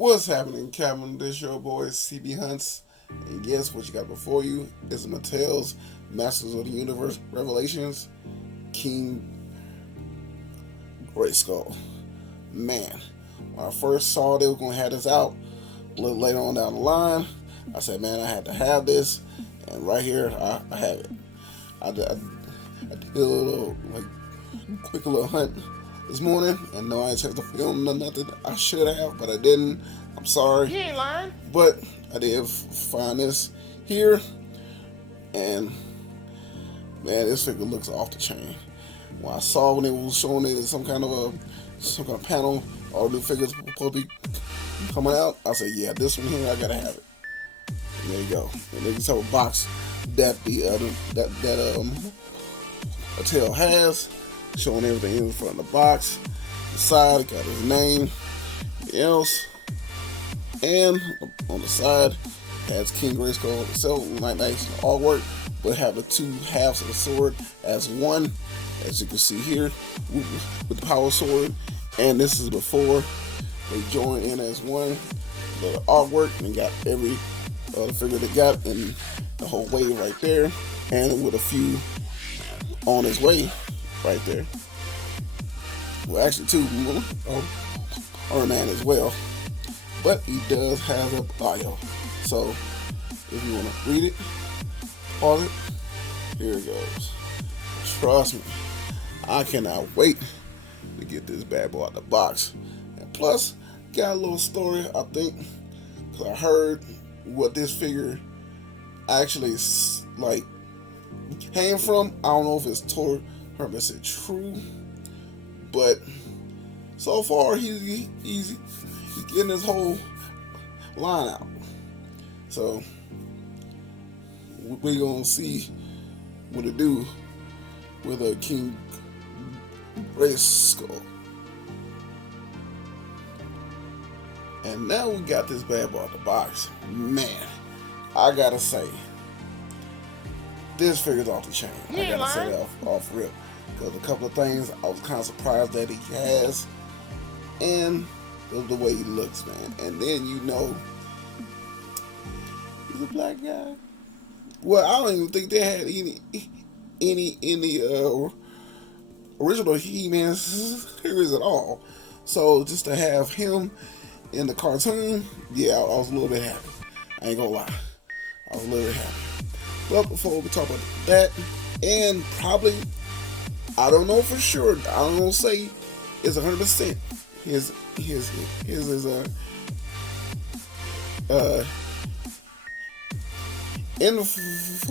What's happening, Kevin? This your boy cbhunts, and guess what you got before you is Mattel's Masters of the Universe Revelations King Greyskull. Man, when I first saw they were gonna have this out a little later on down the line, I said, man, I had to have this, and right here I have it. I did a little quick little hunt this morning, and no, I ain't checked the film or nothing. I should have, but I didn't. I'm sorry. You ain't lying. But I did find this here, and man, this figure looks off the chain. When I saw when they was showing it in some kind of panel, all the new figures supposed to be coming out, I said, yeah, this one here, I gotta have it. And there you go. And then you saw a box that the Mattel has, showing everything in front of the box. The side, it got his name, everything else. And on the side, it has King Greyskull itself, nice artwork, but have the two halves of the sword as one, as you can see here, with the power sword. And this is before they join in as one. The artwork, and got every figure they got in the whole wave right there, and with a few on his way right there. Well, actually two Iron Man as well, but he does have a bio. So if you want to read it, pause it, here it goes. Trust me, I cannot wait to get this bad boy out the box. And plus, got a little story, I think, because I heard what this figure actually came from. I don't know if it's totally 100% true, but so far he's getting his whole line out. So we're gonna see what it do with a King Greyskull. And now we got this bad boy out the box. Man, I gotta say, this figure's off the chain. I gotta say that off rip. Because a couple of things I was kind of surprised that he has. And the way he looks, man. And then you know, he's a black guy. Well, I don't even think they had any original He-Man series at all. So just to have him in the cartoon, yeah, I was a little bit happy. I ain't gonna lie, I was a little bit happy. But before we talk about that, and probably, I don't know for sure, I don't know, say it's 100%. His is influence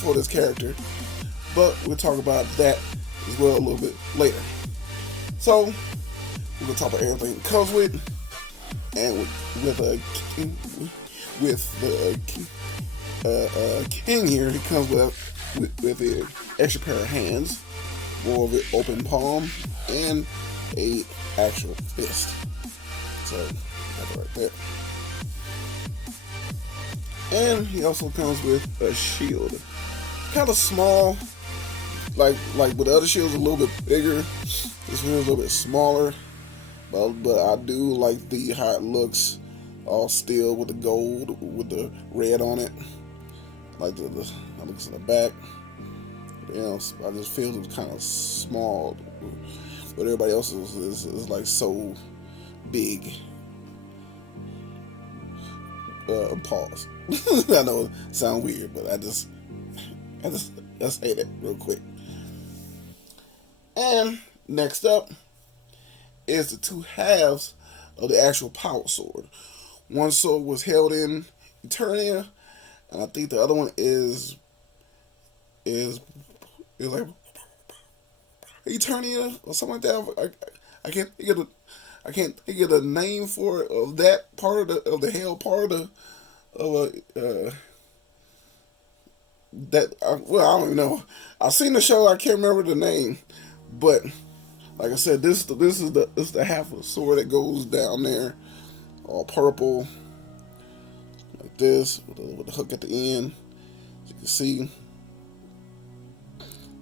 for this character, but we'll talk about that as well a little bit later. So we're gonna talk about everything it comes with, and with the king here, he comes with an extra pair of hands, more of an open palm, and a actual fist. So that's right there. And he also comes with a shield, kind of small, like with the other shields, a little bit bigger. This one is a little bit smaller, but I do like how it looks, all steel with the gold with the red on it. Like the looks in the back. You know, I just feel it's kind of small, but everybody else is like so big. Pause. I know it sounds weird, but I just say that real quick. And next up is the two halves of the actual power sword. One sword was held in Eternia, and I think the other one is like Eternia or something like that. I can't think of the name for it, of that part of the hell part of that. Well, I don't even know. I've seen the show. I can't remember the name, but like I said, this is the half of the sword that goes down there, all purple, like this, with the hook at the end. As you can see,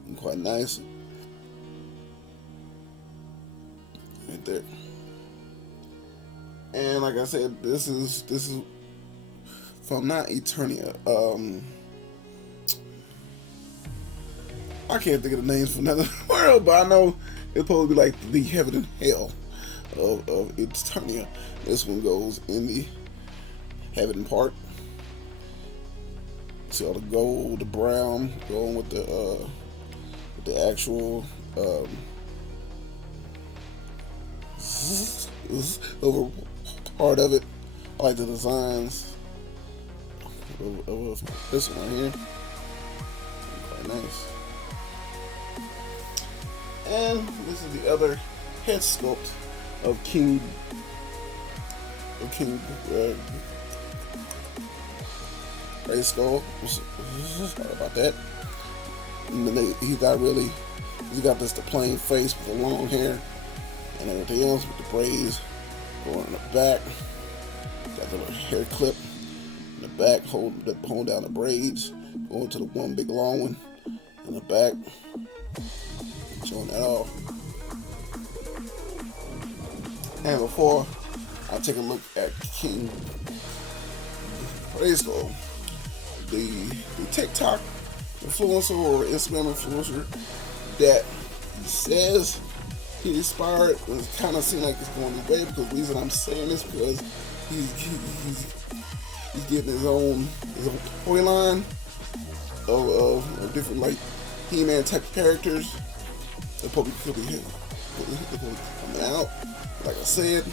and quite nice. Right there. And like I said, this is from not Eternia. I can't think of the names for another world, but I know it's supposed to be like the heaven and hell of Eternia. This one goes in the heaven part. See all the gold, the brown going with the actual over part of it. I like the designs of this one right here. Quite nice. And this is the other head sculpt of King Greyskull. Sorry about that. And then he's got this the plain face with the long hair and everything else with the braids going in the back. Got the little hair clip in the back, holding down the braids, going to the one big long one in the back, showing that off. And before I take a look at King Greyskull, the Tik Tok influencer or Instagram influencer that he says he inspired, it kind of seems like it's going his way, because the reason I'm saying this because he's getting his own toy line of different like He-Man type characters that probably could be coming out. Like I said,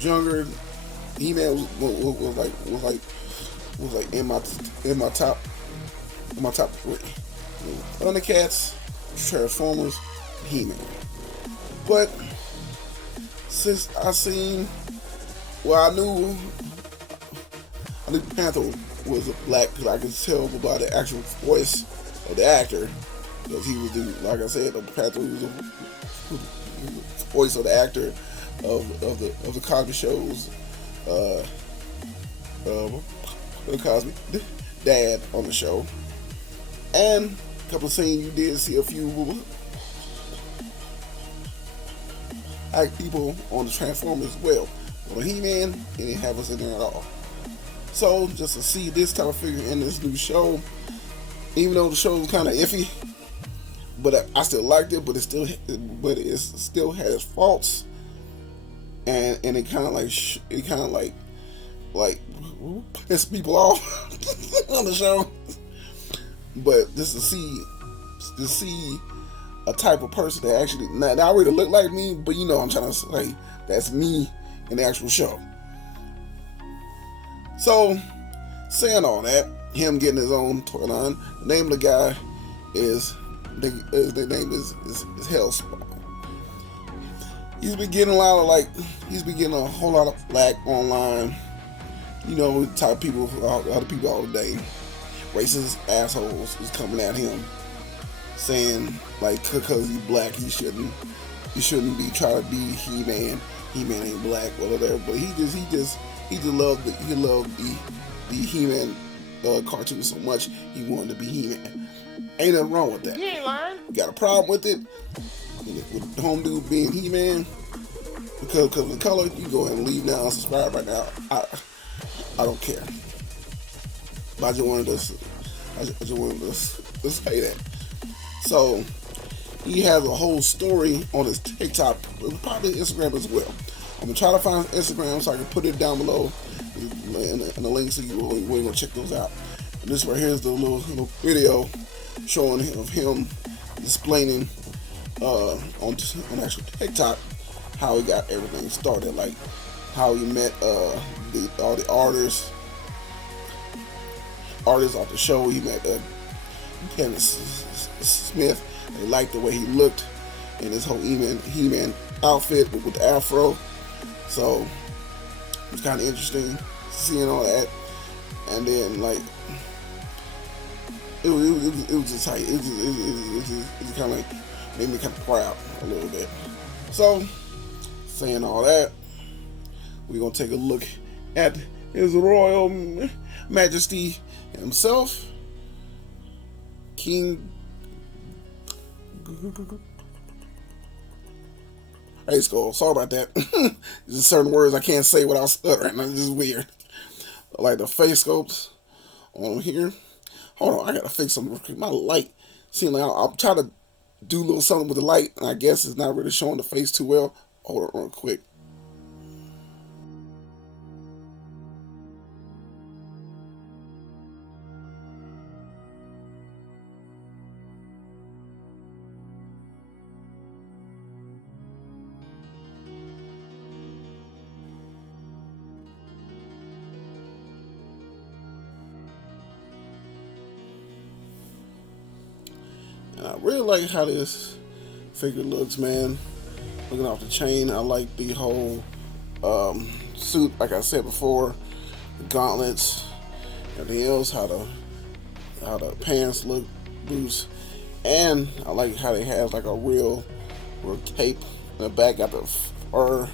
younger He-Man was like in my top three. Thundercats, Transformers, He-Man. But since I knew Panther was a black, because I could tell by the actual voice of the actor, because he was like I said, the Panther was the voice of the actor of the Cosby shows, the Cosby dad on the show, and a couple of scenes you did see a few people on the Transformers as well. On He-Man, he didn't have us in there at all. So just to see this type of figure in this new show, even though the show was kind of iffy, but I still liked it. But it still had its faults, and it kind of like pissed people off on the show. But just to see a type of person that actually not really look like me, but you know I'm trying to say that's me in the actual show. So, saying all that, him getting his own toy line, the name of the guy is Hellspawn. He's been getting a whole lot of flack online. You know, the type of people, other people all day, racist assholes is coming at him, saying like because he's black he shouldn't be trying to be He-Man. He-Man ain't black, whatever. But he just loved the He-Man cartoon so much he wanted to be He-Man. Ain't nothing wrong with that. You ain't lying. You got a problem with it? With the home dude being He-Man? Because of the color, you go ahead and leave now and subscribe right now. I don't care. But I just wanted to say that. So he has a whole story on his TikTok, probably Instagram as well. I'm gonna try to find his Instagram so I can put it down below in the link so we're gonna check those out. And this right here is the little video showing of him explaining on actual TikTok how he got everything started, like how he met all the artists off the show. He met Kevin Smith. They liked the way he looked in his whole He-Man outfit with the afro. So it was kind of interesting seeing all that. And then like it was just like it kind of like made me kind of proud a little bit. So saying all that, we're gonna take a look at His Royal Majesty himself, King Greyskull. Sorry about that. There's certain words I can't say without stuttering. This is weird. I like the face sculpts on here. Hold on, I gotta fix something. My light seems like I'm trying to do a little something with the light, and I guess it's not really showing the face too well. Hold on real quick. And I really like how this figure looks, man. Looking off the chain, I like the whole suit, like I said before, the gauntlets, everything else, how the pants look loose, and I like how they have like a real cape in the back. Got the fur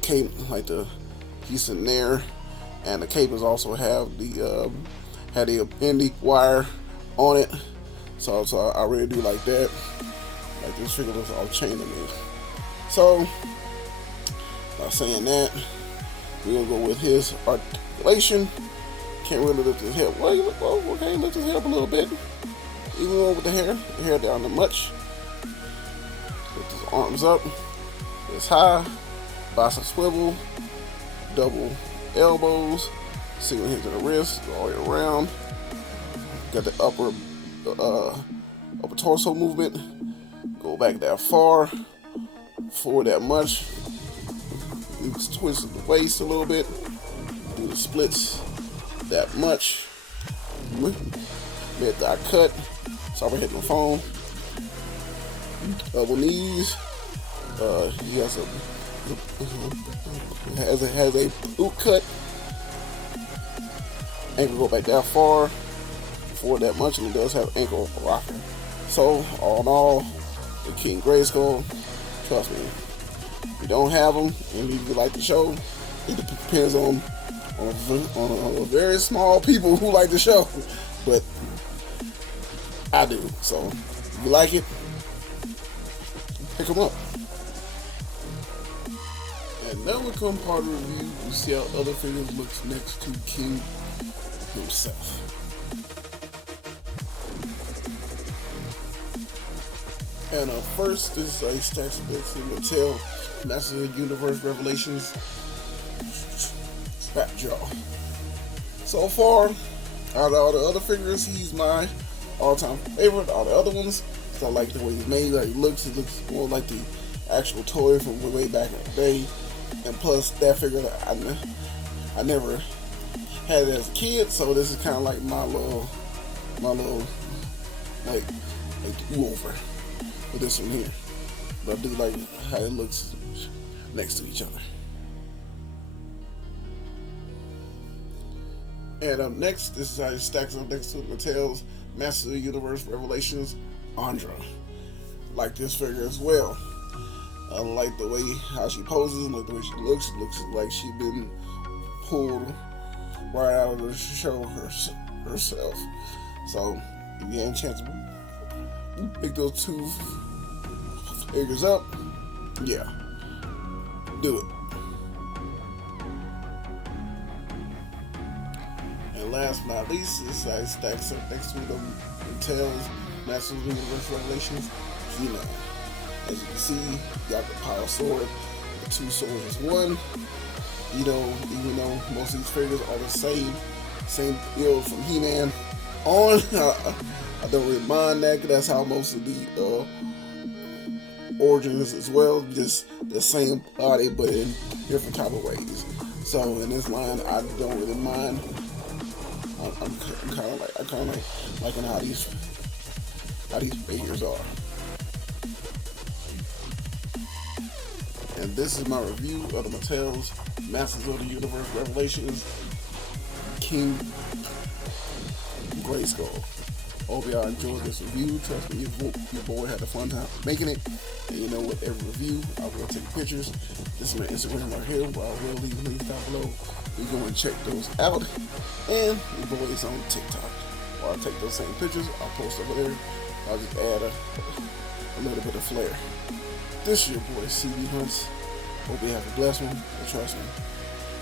cape, like the piece in there, and the cape is also have the indie wire on it. So I really do like that. Like this figure looks all chain to me. So, by saying that, we're gonna go with his articulation. Can't really lift his head. Well, okay, lift his head up a little bit. Even though with the hair down to much. Lift his arms up. It's high. Bicep swivel. Double elbows. Single hand to the wrist. Go all the way around. Got the upper torso movement. Go back that far. Forward that much. Twist the waist a little bit. Do the splits that much. Mid-thigh cut. Sorry for hitting the phone. Double knees. He has a boot cut. Ankle go back that far. Forward that much, and it does have ankle rocker. So all in all, the King Greyskull. Trust me, if you don't have them and you like the show, it depends on very small people who like the show, but I do. So if you like it, pick them up. And now we come part of the review. We see how other figures looks next to King himself. And first, this is a stacks of decks in Mattel Masters of the Universe Revelations Strap Jaw. So far, out of all the other figures, he's my all-time favorite. All the other ones, I like the way he's made. Like he looks more like the actual toy from way back in the day. And plus, that figure I never had it as a kid, so this is kind of like my little like over. With this one here, but I do like how it looks next to each other. And up next, this is how it stacks up next to Mattel's Masters of the Universe Revelations Andra. Like this figure as well. I like the way how she poses, like the way she looks. It looks like she's been pulled right out of the show herself. So if you ain't a chance to pick those two figures up, yeah, do it. And last but not least, this side stacks up next to the Mattel's Masters of the Universe Revelations He-Man. As you can see, you got the power sword, the two swords as one. You know, even though most of these figures are the same build from He-Man on, I don't really mind that, because that's how most of the origins as well, just the same body but in different type of ways. So in this line, I don't really mind. I'm kind of liking how these figures are. And this is my review of the Mattel's Masters of the Universe Revelations King Greyskull. Hope y'all enjoyed this review. Trust me, your boy had a fun time making it. And you know, with every review, I will take pictures. This is my Instagram right here, where I will leave links down below. You go and check those out. And your boy is on TikTok, where I take those same pictures. I'll post over there. I'll just add a little bit of flair. This is your boy, cbhunts. Hope you have a blessed one. And trust me,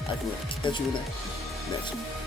I can catch you in the next one.